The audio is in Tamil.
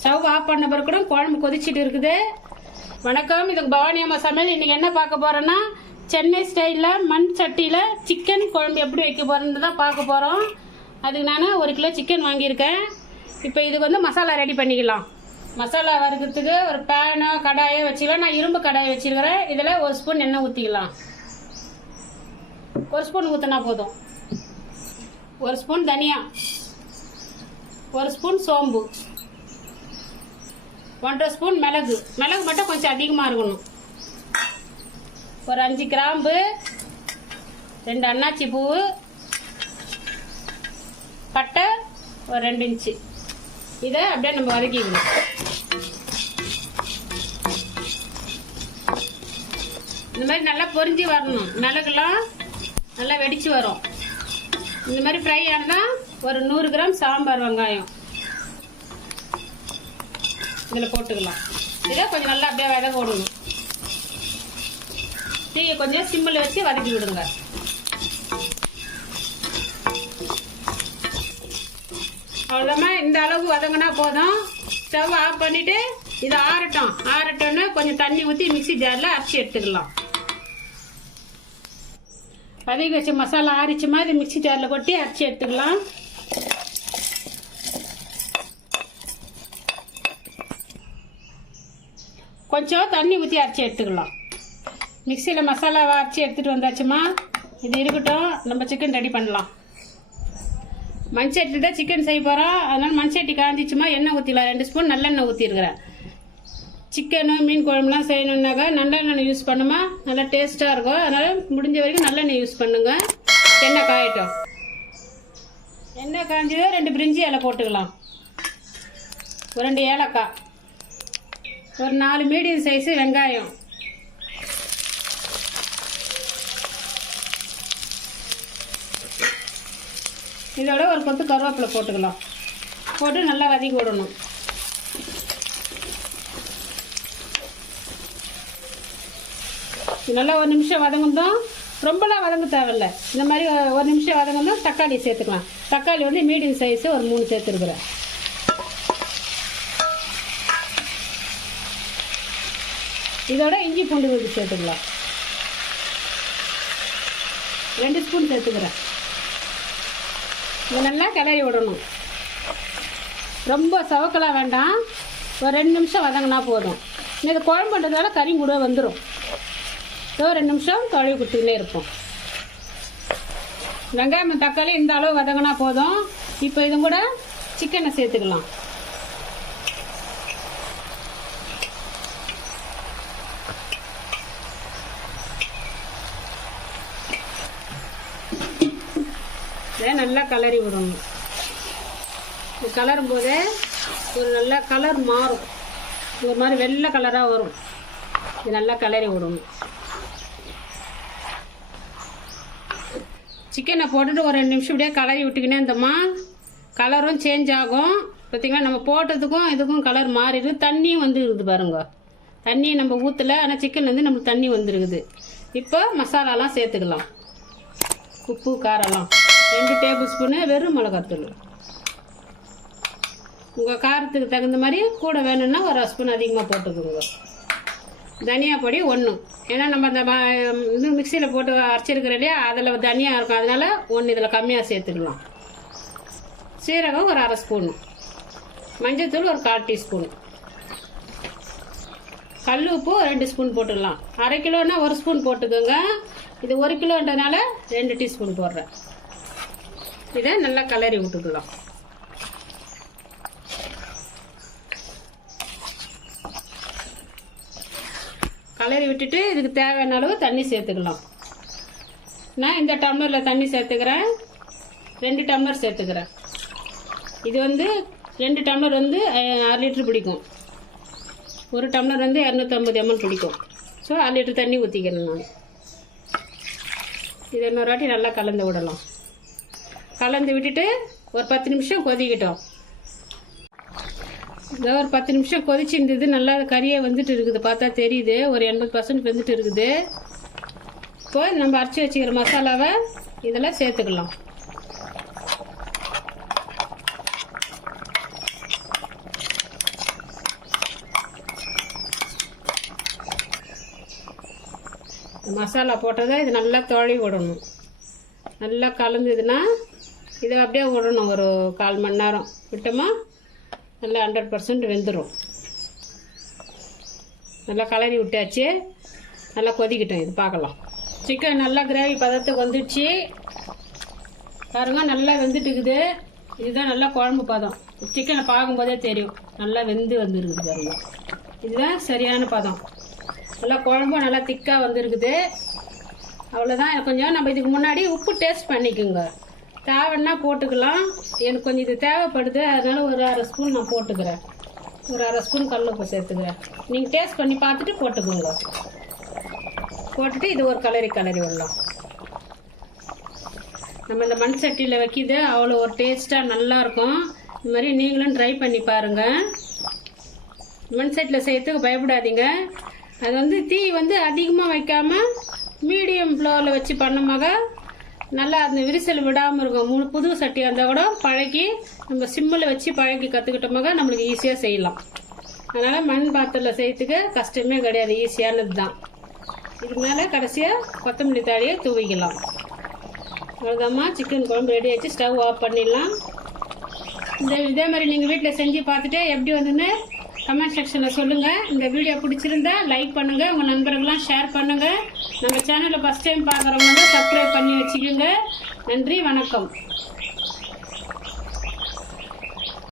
ஸ்டவ் ஆஃப் பண்ண பிறகு கூட குழம்பு கொதிச்சுட்டு இருக்குது. வணக்கம், இதுக்கு பவானி அம்மா சமையல். இன்னைக்கு என்ன பார்க்க போறோன்னா, சென்னை ஸ்டைலில் மண் சட்டியில் சிக்கன் குழம்பு எப்படி வைக்க போறோன்னு தான் பார்க்க போகிறோம். அதுக்கு நான் 1 கிலோ சிக்கன் வாங்கியிருக்கேன். இப்போ இதுக்கு வந்து மசாலா ரெடி பண்ணிக்கலாம். மசாலா வறுக்கிறதுக்கு ஒரு பேனோ கடாயோ வச்சுக்கலாம். நான் இரும்பு கடாயை வச்சிருக்கிறேன். இதில் 1 ஸ்பூன் எண்ணெய் ஊற்றிக்கலாம். 1 ஸ்பூன் ஊற்றினா போதும். 1 ஸ்பூன் தனியா, 1 ஸ்பூன் சோம்பு, 1.5 ஸ்பூன் மிளகு. மிளகு மட்டும் கொஞ்சம் அதிகமாக இருக்கணும். ஒரு 5 கிராம்பு, 2 அன்னாச்சி பூ, பட்டை ஒரு 2 இன்ச்சு. இதை அப்படியே நம்ம வதக்கிக்கணும். இந்த மாதிரி நல்லா பொரிஞ்சு வரணும். மிளகுலாம் நல்லா வெடிச்சு வரும். இந்த மாதிரி ஃப்ரை ஆனால் ஒரு 100 கிராம் சாம்பார் வெங்காயம் இதில் போட்டுக்கலாம். இதை கொஞ்சம் நல்லா அப்படியே வதக்க விடணும். தீயை கொஞ்சம் சிம்மில் வச்சு வதக்கி விடுங்க. அவ்வளோதான், இந்த அளவு வதங்கினா போதும். ஸ்டவ் ஆஃப் பண்ணிவிட்டு இதை ஆறட்டோன்னு கொஞ்சம் தண்ணி ஊற்றி மிக்ஸி ஜாரில் அரைச்சி எடுத்துக்கலாம். வதக்கி வச்ச மசாலா ஆறிச்சுமா இது மிக்ஸி ஜாரில் கொட்டி அரைச்சி எடுத்துக்கலாம். கொஞ்சம் தண்ணி ஊற்றி அரைச்சி எடுத்துக்கலாம். மிக்சியில் மசாலாவை அரைச்சி எடுத்துகிட்டு வந்தாச்சுமா, இது இருக்கட்டும். நம்ம சிக்கன் ரெடி பண்ணலாம். மண்சட்டி தான் சிக்கன் செய்ய போகிறோம். அதனால் மண்சட்டி காஞ்சிச்சுமா எண்ணெய் ஊற்றிக்கலாம். 2 ஸ்பூன் நல்லெண்ணெய் ஊற்றிருக்கிறேன். சிக்கனு மீன் குழம்புலாம் செய்யணுன்னாக்கா நல்லெண்ணெய் யூஸ் பண்ணுமா, நல்லா டேஸ்ட்டாக இருக்கும். அதனால் முடிஞ்ச வரைக்கும் நல்லெண்ணெய் யூஸ் பண்ணுங்க. எண்ணெய் காயட்டும். எண்ணெய் காய்ஞ்சதோ 2 பிரிஞ்சி இலை போட்டுக்கலாம். ஒரு 2 ஏலக்காய், ஒரு 4 மீடியம் சைஸு வெங்காயம், இதோட ஒரு கொத்து கருவேப்பிலை போட்டுக்கலாம். போட்டு நல்லா வதக்கி விடணும். நல்லா 1 நிமிஷம் வதங்கணும். ரொம்பலாம் வதங்க தேவையில்லை. இந்த மாதிரி 1 நிமிஷம் வதங்கணும். தக்காளி சேர்த்துக்கலாம். தக்காளி வந்து மீடியம் சைஸு ஒரு 3 சேர்த்துருக்குறேன். இதோட இஞ்சி பூண்டு விழுது சேர்த்துக்கலாம். 2 ஸ்பூன் சேர்த்துக்கிறேன். இதை நல்லா கிளறி விடணும். ரொம்ப சவக்கலாம் வேண்டாம். ஒரு 2 நிமிஷம் வதங்கினா போதும். இது குழம்புன்றதால கறி கூட வந்துடும். 2 நிமிஷம் கழுவி கொடுத்துக்கிட்டே இருப்போம். வெங்காயம் தக்காளி இந்த அளவு வதங்கினா போதும். இப்போ இது கூட சிக்கனை சேர்த்துக்கலாம். நல்லா கலரி விடணும். கலரும் போதே ஒரு நல்ல கலர் மாறும். ஒரு மாதிரி வெள்ளை கலராக வரும். இது நல்லா கலரி விடணும். சிக்கனை போட்டுட்டு ஒரு 2 நிமிஷம் இப்படியே கலரி விட்டுக்கினே இருந்தோமா கலரும் சேஞ்ச் ஆகும். பார்த்திங்கன்னா நம்ம போட்டதுக்கும் இதுக்கும் கலர் மாறிடுது. தண்ணியும் வந்து இருக்குது பாருங்க. தண்ணியை நம்ம ஊற்றலை, ஆனால் சிக்கன் வந்து நம்மளுக்கு தண்ணி வந்துருக்குது. இப்போ மசாலாலாம் சேர்த்துக்கலாம். உப்பு காரம்லாம் 2 டேபிள் ஸ்பூனு வெறும் மிளகாத்தூள். உங்கள் காரத்துக்கு தகுந்த மாதிரி கூட வேணும்னா ஒரு 1 ஸ்பூன் அதிகமாக போட்டுக்கோங்க. தனியா பொடி 1, ஏன்னா நம்ம அந்த இது மிக்சியில் போட்டு அரைச்சிருக்கிற இல்லையா, அதில் தனியாக இருக்கும். அதனால 1 இதில் கம்மியாக சேர்த்துக்கலாம். சீரகம் ஒரு 1/2 ஸ்பூன், மஞ்சள்தூள் ஒரு 1/4 டீஸ்பூன், கல் உப்பு 2 ஸ்பூன் போட்டுக்கலாம். 1/2 கிலோன்னா 1 ஸ்பூன் போட்டுக்கோங்க. இது 1 கிலோன்றதுனால 2 டீஸ்பூன் போடுறேன். இதை நல்லா கலரி விட்டுக்கலாம். கலரி விட்டுட்டு இதுக்கு தேவையான அளவு தண்ணி சேர்த்துக்கலாம். நான் இந்த டம்ளரில் தண்ணி சேர்த்துக்கிறேன். 2 டம்ளர் சேர்த்துக்கிறேன். இது வந்து 2 டம்ளர் வந்து 6 லிட்டர் பிடிக்கும். 1 டம்ளர் வந்து 250 ml பிடிக்கும். ஸோ 6 லிட்டர் தண்ணி ஊற்றிக்கிறேன் நான். இதை இன்னொரு வாட்டி நல்லா கலந்து விடலாம். கலந்து விட்டுட்டு ஒரு 10 நிமிஷம் கொதிக்கட்டும். இதை ஒரு 10 நிமிஷம் கொதிச்சுருந்தது. நல்லா கறியை வந்துட்டு இருக்குது, பார்த்தா தெரியுது. ஒரு 80% வந்துட்டு இருக்குது. இப்போ நம்ம அரைச்சி வச்சுக்கிற மசாலாவை இதில் சேர்த்துக்கலாம். மசாலா போட்டதை இது நல்லா தொழி விடணும். நல்லா கலந்ததுன்னா இதை அப்படியே விடணும். ஒரு 1/4 மணி நேரம் விட்டோமா நல்லா 100% வெந்துடும். நல்லா கலரி விட்டாச்சு. நல்லா கொதிக்கிட்டோம். இது பார்க்கலாம். சிக்கன் நல்லா கிரேவி பதத்துக்கு வந்துடுச்சு பாருங்க. நல்லா வெந்துட்டு இருக்குது. இதுதான் நல்லா குழம்பு பதம். சிக்கனை பார்க்கும்போதே தெரியும் நல்லா வெந்து வந்துருக்குது பாருங்க. இதுதான் சரியான பதம். நல்லா குழம்பும் நல்லா திக்காக வந்துருக்குது. அவ்வளோதான். கொஞ்சம் நம்ம இதுக்கு முன்னாடி உப்பு டேஸ்ட் பண்ணிக்கோங்க. தேவைன்னா போட்டுக்கலாம். எனக்கு கொஞ்சம் இது தேவைப்படுது, அதனால ஒரு 1/2 ஸ்பூன் நான் போட்டுக்கிறேன். ஒரு 1/2 ஸ்பூன் கல் உப்பு சேர்த்துக்கிறேன். நீங்கள் டேஸ்ட் பண்ணி பார்த்துட்டு போட்டுக்கோங்க. போட்டுட்டு இது ஒரு கலரி விடலாம். நம்ம இந்த மண் சட்டியில் வைக்கிது அவ்வளோ ஒரு டேஸ்ட்டாக நல்லாயிருக்கும். இது மாதிரி நீங்களும் ட்ரை பண்ணி பாருங்கள். மண் சட்டியில் செய்யறதுக்கு பயப்படாதீங்க. அது தீ அதிகமாக வைக்காமல் மீடியம் ஃப்ளோவில் வச்சு பண்ணமாக நல்லா அந்த விரிசல் விடாமல் இருக்கும். புது சட்டியாக இருந்தால் கூட பழகி நம்ம சிம்மில் வச்சு பழகி கற்றுக்கிட்டோமாக நம்மளுக்கு ஈஸியாக செய்யலாம். அதனால் மண் பாத்திரத்தில் செய்யறதுக்கு கஷ்டமே கிடையாது, ஈஸியானது தான். இதுக்கு மேலே கடைசியாக கொத்தமல்லி தாளியை தூவிக்கலாம். அவ்வளோதாம்மா, சிக்கன் குழம்பு ரெடி ஆச்சு. ஸ்டவ் ஆஃப் பண்ணிடலாம். இதே மாதிரி நீங்கள் வீட்டில் செஞ்சு பார்த்துட்டு எப்படி வந்துன்னு கமெண்ட் செக்ஷனில் சொல்லுங்கள். இந்த வீடியோ பிடிச்சிருந்தா லைக் பண்ணுங்கள், உங்கள் நண்பர்கள்லாம் ஷேர் பண்ணுங்கள். நம்ம சேனலை ஃபஸ்ட் டைம் பார்க்குறவங்க சப்ஸ்கிரைப் பண்ணி வச்சுக்கோங்க. நன்றி, வணக்கம்.